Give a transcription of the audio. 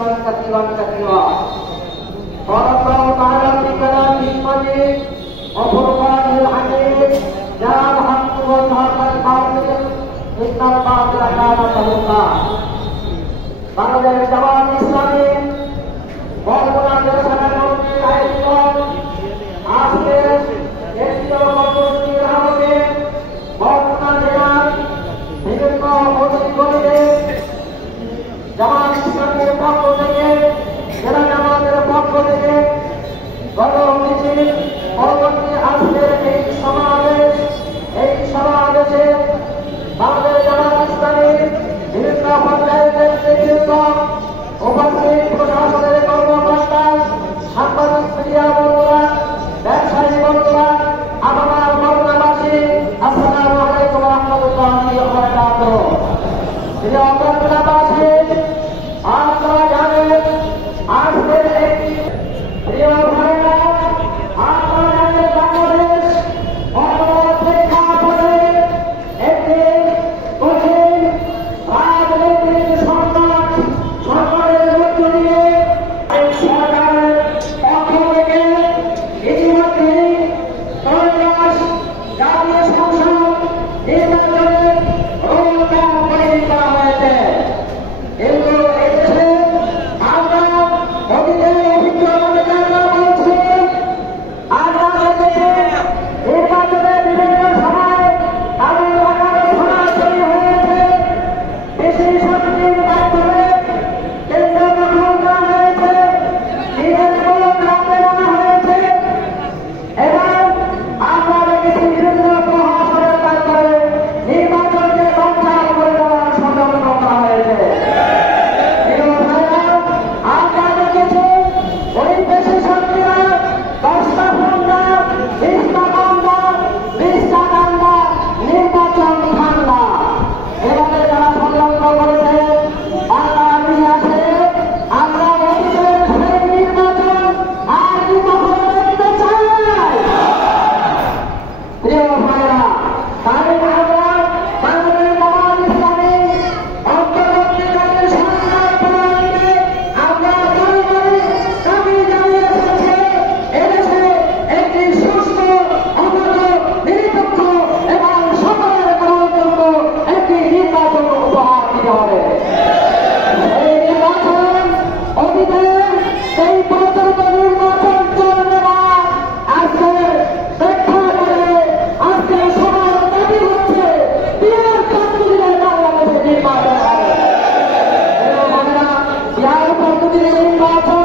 تسليما كثيرا كثيرا. قال الله تعالى في كلامه المجيد وفرقانه الحميد جاء الحق وزهق الباطل إن الباطل كان زهوقا. বাংলাদেশ জামাত ইসলামী বরগুনা জেলা শাখার কমিটির আয়োজিত আজকের কেন্দ্রীয় কর্মসূচির আলোকে বরগুনা জেলার বিভিন্ন মসজিদগুলিতে জামাত ইসলামীর পক্ষ থেকে জেলা জামাতের পক্ষ থেকে গণ মিছিল পরবর্তী আজকের এই সমাবেশে বাংলাদেশ জামাত ইসলামীর বিভিন্ন পর্যায়ের নেতৃবৃন্দ, উপস্থিত প্রশাসনের কর্মকর্তা, সাংবাদিক মিডিয়া বন্ধুরা, ব্যবসায়ী বন্ধুরা, আমার বরগুনাবাসী, আসসালামু আলাইকুম ওয়া রাহমাতুল্লাহি ওয়া বারাকাতুহু। প্রিয় বরগুনাবাসী, আপনারা জানেন আজকের একটি প্রিয় ভাইরা, আপনারা জানেন বাংলাদেশ বর্তমান প্রেক্ষাপটে একটি কঠিন রাজনৈতিক সরকারের মধ্য দিয়ে সরকারের পক্ষ থেকে ইতিমধ্যেই ত্রয়োদশ জাতীয় সংসদ নির্বাচনের রূপরেখা তৈরি করা হয়েছে। কিন্তু এদেশে আমরা অতীতের অভিজ্ঞতা বলছি, আমরা দেখেছি নির্বাচনের বিভিন্ন সময় তাদের আকারে সরাসরি হয়েছে, বেশি শক্তির মাধ্যমে কেন্দ্র দখল করা হয়েছে, নিজের গোলক রাখতে দেওয়া হয়েছে এবং আমরা দেখেছি বিভিন্ন প্রশাসনের মাধ্যমে নির্বাচনকে বানচাল করে দেওয়ার ষড়যন্ত্র করা হয়েছে। আমরা দেখেছি ওই বেশি শক্তিরা 10টা মামলা, 20টা মামলা, 20টা মামলা, নির্বাচন মামলা এভাবে যারা ষড়যন্ত্র করেছে বাংলার ইতিহাসে আমরা অতীতের সেই নির্বাচন আর কি কখনো দেখতে চাই? প্রিয় ভাইরা, তাই আমরা বাংলাদেশ জামাত ইসলামী অন্তর্বর্তীকালীন সরকার প্রণালীতে আমরা জনগণের দাবি জানিয়ে এসেছি, এদেশে একটি সুস্থ, অবাধ, নিরপেক্ষ এবং সকলের গ্রহণযোগ্য একটি নির্বাচন উপহার দিতে হবে। এই নির্বাচন অতীতের সেই প্রচলিত নির্বাচন চলবে না। আজকের প্রেক্ষাপটে আজকের সবার দাবি হচ্ছে বিহার পদ্ধতিতে বাংলাদেশে নির্বাচন হবে। বিহার পদ্ধতিতে নির্বাচন